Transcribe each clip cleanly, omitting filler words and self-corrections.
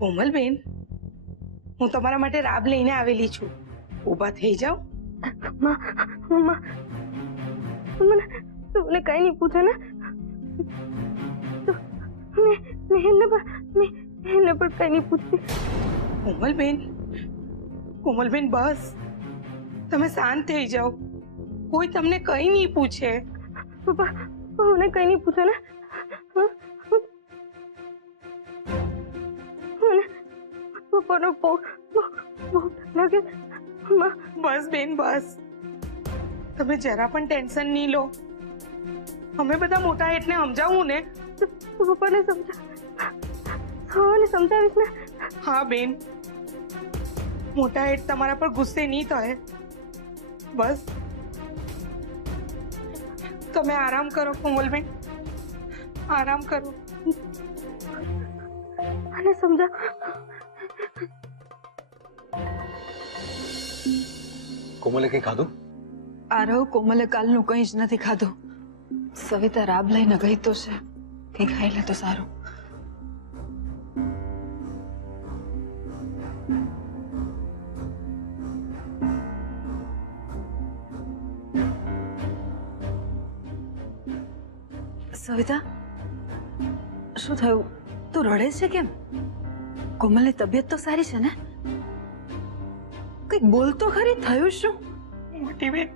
કોમલબેન, હું તમારા માટે રાબ લઈને આવેલી છું. ઊભા થઈ જાઓ. तुमने कहीं नहीं पूछा ना तो मैंने पर कहीं नहीं पूछती. કોમલબેન બસ, તમે શાંત થઈ જાઓ. કોઈ તમને કઈ નહીં પૂછે. पापा उन्हें कहीं नहीं पूछा ना. पापा ने बहुत लगे. બસ બેન બસ, તમે જરા પણ ટેન્શન નહીં લો. અમે બધા મોટા એટલે સમજાવું ને. पापा ने समझाવીશ ને. હા બેન, મોટા હેઠ તમારા પર ગુસ્સે નહીં થાય. બસ તમે આરામ કરો કોમલબેન, આરામ કરો. અને સમજા. કોમલે કઈ ખાધું? આરવ, કોમલે કાલનું કંઈ જ નથી ખાધું. સવિતા રાબ લઈને ગઈ તો છે, કંઈ ખાઈ લે તો સારું. સવિતા, શું થયું? તું રડે છે કેમ? કોમલની તબિયત તો સારી છે ને? કંઈક બોલ તો ખરી, થયું શું? મોટી બેન,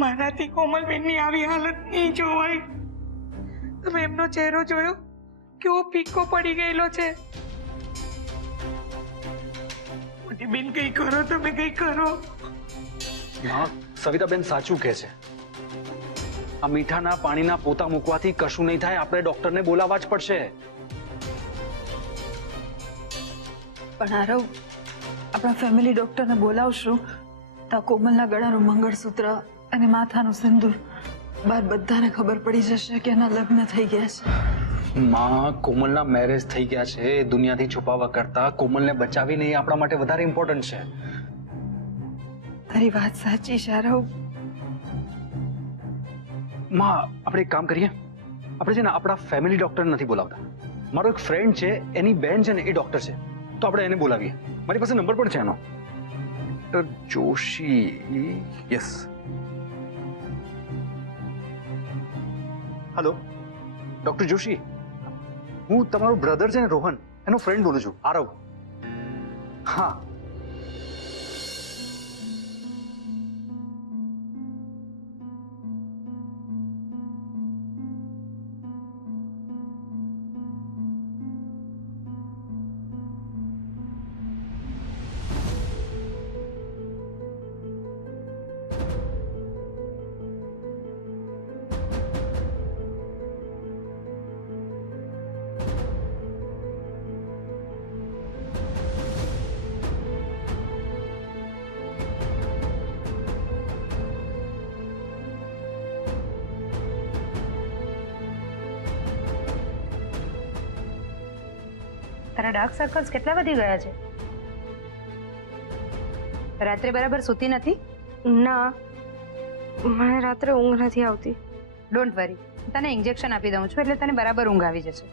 મારાથી કોમલબેનની આવી હાલત નહીં જોવાય. તમે એમનો ચહેરો જોયો? કેવો પીકો પડી ગયેલો છે. મોટી બેન, કઈ કરો, તમે કઈ કરો. હા, સવિતાબેન સાચું કહે છે. આ મીઠાના પાણીના પોતા મૂકવાથી કશું નહીં થાય. આપણે ડોક્ટરને બોલાવવા જ પડશે. પણ આરવ, આપણા ફેમિલી ડોક્ટરને બોલાવશું તો કોમલના ગળાનું મંગળસૂત્ર અને માથાનું સિંદૂર બાદ બધાને ખબર પડી જશે કે એના લગ્ન થઈ ગયા છે. માં, કોમલના મેરેજ થઈ ગયા છે. એ દુનિયાથી છુપાવવા કરતા કોમલને બચાવીને એ આપણા માટે વધારે ઇમ્પોર્ટન્ટ છે. તારી વાત સાચી છે આરવ. માં, આપણે એક કામ કરીએ. આપણે છે ને આપણા ફેમિલી ડોક્ટર નથી બોલાવતા. મારો એક ફ્રેન્ડ છે, એની બેન છે ને એ ડોક્ટર છે, તો આપણે એને બોલાવીએ. મારી પાસે નંબર પણ છે એનો. Doctor Joshi. Yes. Hello doctor Joshi, હું તમારો બ્રધર છે ને રોહન, એનો ફ્રેન્ડ બોલું છું, આરવ. હા, તારા ડાર્ક સર્કલ્સ કેટલા વધી ગયા છે? રાત્રે બરાબર સૂતી નથી? ના, મને રાત્રે ઊંઘ નથી આવતી. ડોન્ટ વરી, તને ઇન્જેક્શન આપી દઉં છું એટલે તને બરાબર ઊંઘ આવી જશે.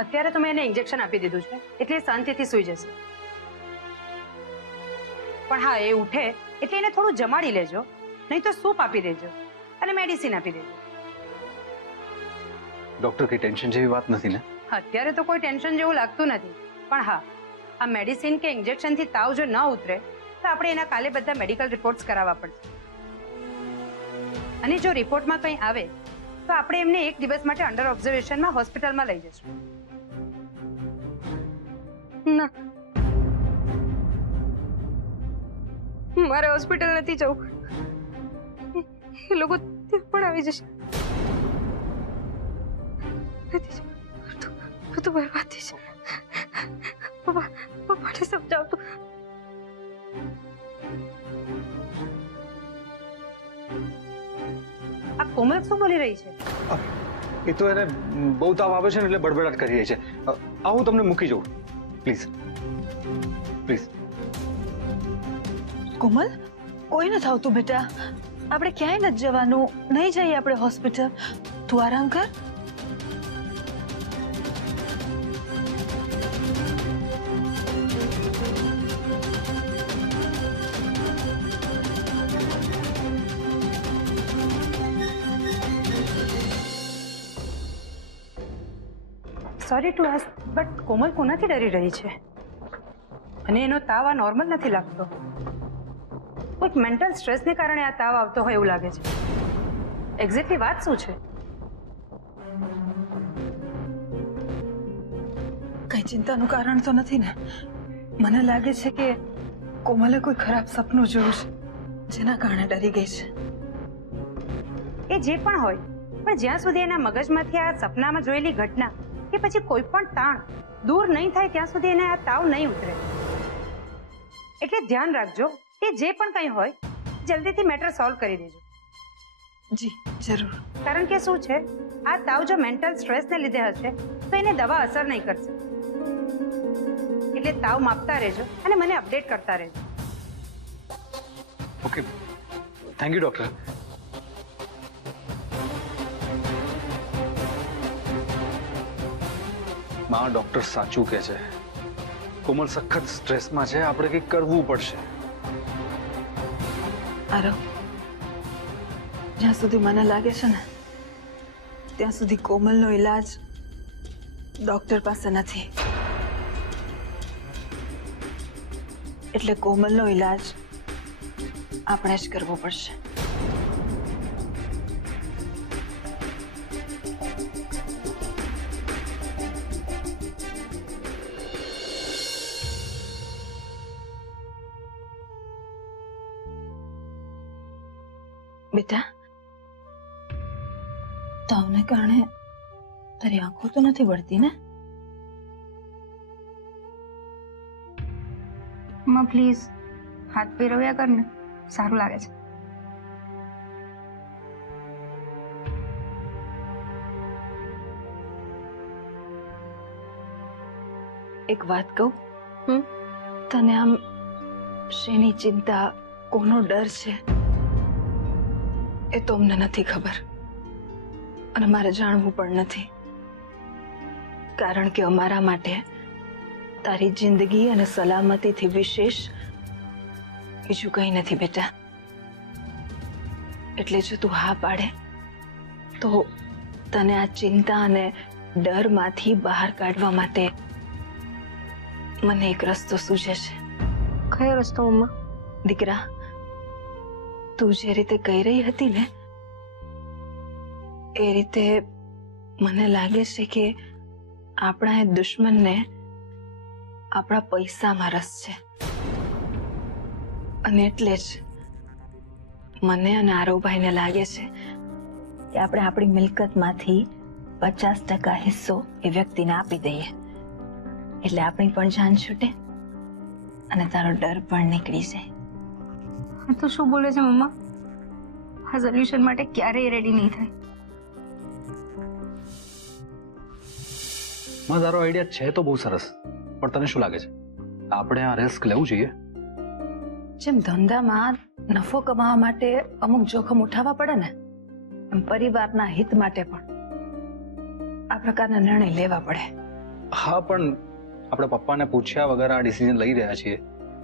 અત્યારે તો મેં એને ઇન્જેક્શન આપી દીધું છે એટલે એ શાંતિથી સૂઈ જશે. પણ હા, એ ઉઠે એટલે એને થોડું જમાડી લેજો, નહીં તો સૂપ આપી દેજો અને મેડિસિન આપી દેજો. ડોક્ટર, કઈ ટેન્શન જેવી વાત નથી ને? અત્યારે તો કોઈ ટેન્શન જેવું લાગતું નથી. પણ હા, આ મેડિસિન કે ઇન્જેક્શનથી તાવ જો ન ઉતરે તો આપણે એના કાલે બધા મેડિકલ રિપોર્ટ્સ કરાવવા પડશે. અને જો રિપોર્ટમાં કંઈ આવે તો આપણે એમને એક દિવસ માટે અંડર ઓબ્ઝર્વેશનમાં હોસ્પિટલમાં લઈ જઈશું. ના, મારે હોસ્પિટલ નથી જવું. એ લોકો ત્યાં પણ આવી જશે. નથી જવું, બધું બરબાદ થઈ છે. પપ્પાને સમજાવતો. કોમલ શું બોલી રહી છે? એ તો એને બહુ તાવ આવે છે ને એટલે બડબડાટ કરી રહી છે. હું તમને મૂકી જાઉં પ્લીઝ પ્લીઝ. કોમલ કોઈ નથી આવતું બેટા. આપણે ક્યાંય નથી જવાનું. નહીં જઈએ આપણે હોસ્પિટલ. તું આરામ કર. સોરી ટુ આસ્ક, બટ કોમલ કોનાથી ડરી રહી છે? અને એનો તાવ આ નોર્મલ નથી લાગતો. કોઈક મેન્ટલ સ્ટ્રેસને કારણે આ તાવ આવતો હોય એવું લાગે છે. એક્ઝેક્ટલી વાત શું છે? કઈ ચિંતાનું કારણ તો નથી ને? મને લાગે છે કે કોમલે કોઈ ખરાબ સપનું જોયું છે જેના કારણે ડરી ગઈ છે. એ જે પણ હોય, પણ જ્યાં સુધી એના મગજમાંથી આ સપનામાં જોયેલી ઘટના કે પછી કોઈ પણ તાણ દૂર નહીં થાય ત્યાં સુધી એને આ તાવ નહીં ઉતરે. એટલે ધ્યાન રાખજો કે જે પણ કંઈ હોય જલ્દીથી મેટર સોલ્વ કરી દેજો. જી જરૂર. કારણ કે શું છે, આ તાવ જો મેન્ટલ સ્ટ્રેસને લીધે હશે તો એને દવા અસર નહીં કરશે. એટલે તાવ માપતા રહેજો અને મને અપડેટ કરતા રહેજો. Okay, thank you doctor. માં ડૉક્ટર સાચું કહે છે. કોમલ સખત સ્ટ્રેસમાં છે. આપણે કંઈક કરવું પડશે. આરવ, જ્યાં સુધી મને લાગે છે ને ત્યાં સુધી કોમલનો ઈલાજ ડોક્ટર પાસે નથી. એટલે કોમલનો ઈલાજ આપણે જ કરવો પડશે. બેટા, તાવને કારણે તારી આંખો તો નથી વળતી ને? માં પ્લીઝ હાથ ફેરવ્યા કર ને, સારું લાગે છે. એક વાત કહું? તને આમ શેની ચિંતા, કોનો ડર છે એ તો અમને નથી ખબર અને મારે જાણવું પણ નથી. કારણ કે અમારા માટે તારી જિંદગી અને સલામતીથી વિશેષ બીજું કંઈ નથી બેટા. એટલે જો તું હા પાડે તો તને આ ચિંતા અને ડરમાંથી બહાર કાઢવા માટે મને એક રસ્તો સૂઝે છે. કયો રસ્તો મમ્મા? દીકરા, તું જે રીતે કહી રહી હતી ને એ રીતે મને લાગે છે કે આપણા એ દુશ્મનને આપણા પૈસામાં રસ છે. અને એટલે જ મને અને આરવભાઈને લાગે છે કે આપણે આપણી મિલકતમાંથી 50% હિસ્સો એ વ્યક્તિને આપી દઈએ. એટલે આપણી પણ જાન છૂટે અને તારો ડર પણ નીકળી જાય. હા તો શું બોલે છે મમ્મા? આ સોલ્યુશન માટે ક્યારેય રેડી નહીં થાય. માં તારો આઈડિયા છે તો બહુ સરસ, પણ તને શું લાગે છે આપણે આ રિસ્ક લેવું જોઈએ? જેમ ધંધામાં નફો કમાવા માટે અમુક જોખમ ઉઠાવવા પડે ને, એમ પરિવારના હિત માટે પણ આ પ્રકારના નિર્ણય લેવા પડે. હા, પણ આપણે પપ્પાને પૂછ્યા વગર આ ડિસિઝન લઈ રહ્યા છીએ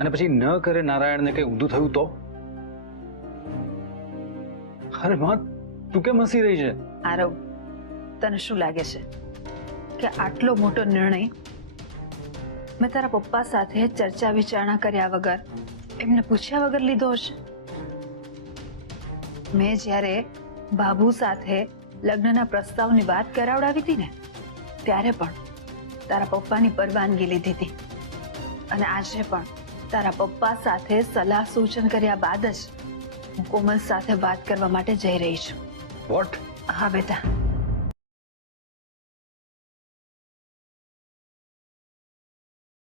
અને પછી ન કરે નારાયણને કંઈ ઊંધું થયું તો? અરે માં, તું કેમ હસી રહી છે? આરવ, તને શું લાગે છે કે આટલો મોટો નિર્ણય મેં તારા પપ્પા સાથે ચર્ચા વિચારણા કર્યા વગર, એમને પૂછ્યા વગર લીધો હશે? મેં જ્યારે બાબુ સાથે લગ્નના પ્રસ્તાવની વાત કરાવડાવી હતી ને ત્યારે પણ તારા પપ્પાની પરવાનગી લીધી હતી. અને આજે પણ તારા પપ્પા સાથે સલાહ સૂચન કર્યા બાદ જ હું કોમલ સાથે વાત કરવા માટે જઈ રહી છું. વોટ? હા બેટા,